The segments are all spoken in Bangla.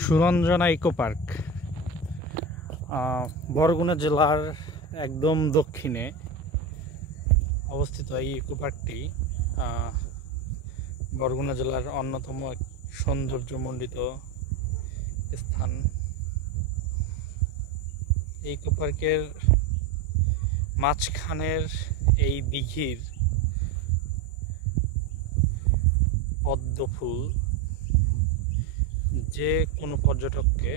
সুরঞ্জনা ইকো পার্ক বরগুনা জেলার একদম দক্ষিণে অবস্থিত। এই ইকো পার্কটি বরগুনা জেলার অন্যতম এক সৌন্দর্যমণ্ডিত স্থান। এই ইকো পার্কের মাঝখানের এই দিঘির পদ্ম ফুল যে কোনো পর্যটককে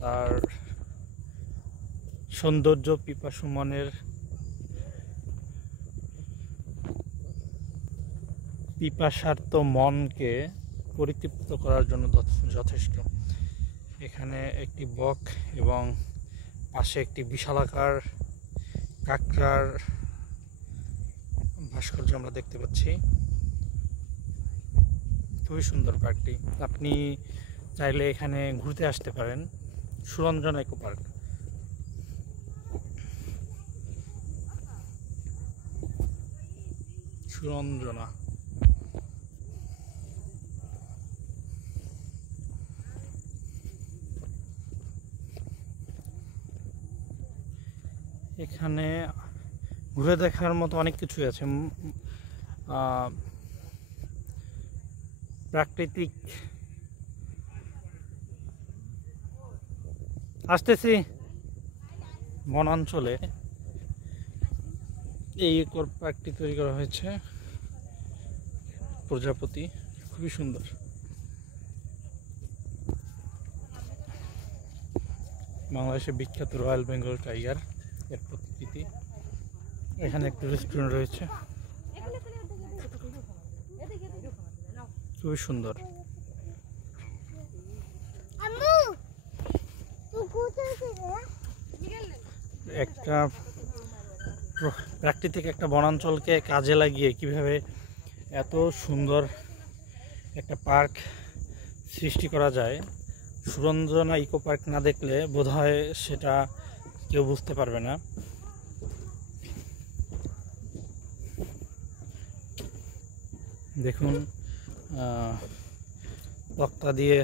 তার সৌন্দর্য পিপাসু মনের পিপাসার্ত মনকে পরিতৃপ্ত করার জন্য যথেষ্ট। এখানে একটি বক এবং পাশে একটি বিশালাকার কাঁকড়ার ভাস্কর্য আমরা দেখতে পাচ্ছি। খুবই সুন্দর পার্কটি। আপনি চাইলে এখানে ঘুরতে আসতে পারেন। Suranjana eco park. সুরঞ্জনা এখানে ঘুরে দেখার মতো অনেক কিছু আছে। প্রাকৃতিক আসতেছি বনাঞ্চলে এই ইকো পার্কটি তৈরি করা হয়েছে। প্রজাপতি খুবই সুন্দর। বাংলাদেশের বিখ্যাত রয়্যাল বেঙ্গল টাইগার এর প্রতিকৃতি। এখানে একটি রেস্টুরেন্ট রয়েছে, খুবই সুন্দর। একটা প্রাকৃতিক একটা বনাঞ্চলকে কাজে লাগিয়ে কিভাবে এত সুন্দর একটা পার্ক সৃষ্টি করা যায়, সুরঞ্জনা ইকো পার্ক না দেখলে বোধহয় সেটা কেউ বুঝতে পারবে না। দেখুন, তক্তা দিয়ে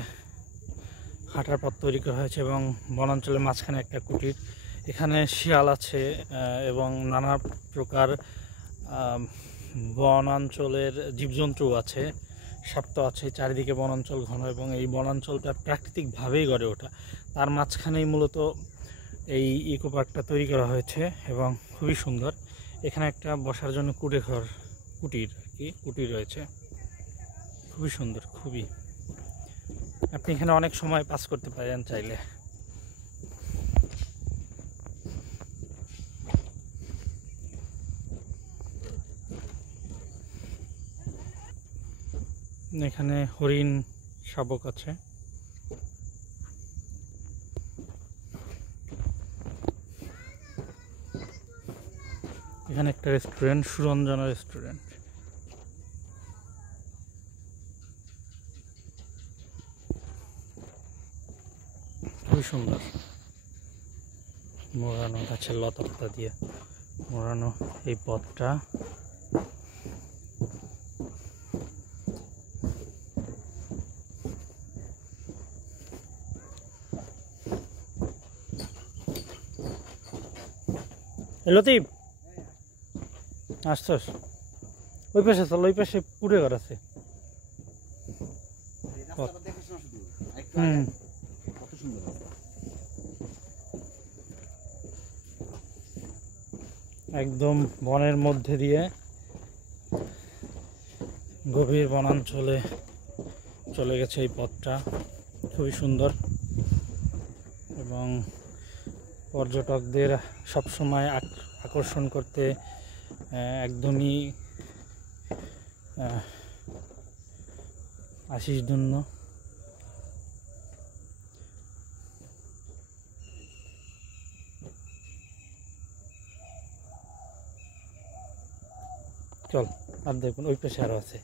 হাঁটার পথ তৈরি করা হয়েছে এবং বনাঞ্চলের মাঝখানে একটা কুটির। এখানে শিয়াল আছে এবং নানা প্রকার বনাঞ্চলের জীবজন্তু আছে, সাপ তো আছে। চারিদিকে বনাঞ্চল ঘন এবং এই বনাঞ্চলটা প্রাকৃতিকভাবেই গড়ে ওঠা। তার মাঝখানেই মূলত এই ইকো পার্কটা তৈরি করা হয়েছে এবং খুবই সুন্দর। এখানে একটা বসার জন্য কুটির রয়েছে, খুবই সুন্দর। খুবই, আপনি এখানে অনেক সময় পাস করতে পারেন চাইলে। এখানে হরিণ, শাবক আছে। এখানে একটা রেস্টুরেন্ট, সুরঞ্জনা রেস্টুরেন্ট। খুবই সুন্দর। মোড়ানো গাছের লতাপাতা দিয়ে মোড়ানো এই পথটা। লতিফ আসছস? ওই পাশে চল, ওই পাশে পুরে ঘর আছে। একদম বনের মধ্যে দিয়ে গভীর বনাঞ্চলে চলে গেছে এই পথটা। খুবই সুন্দর এবং পর্যটকদের সবসময় আকর্ষণ করতে একদমই আশিসধন্য। চল আর দেখুন, ওই পাশে আরো আছে।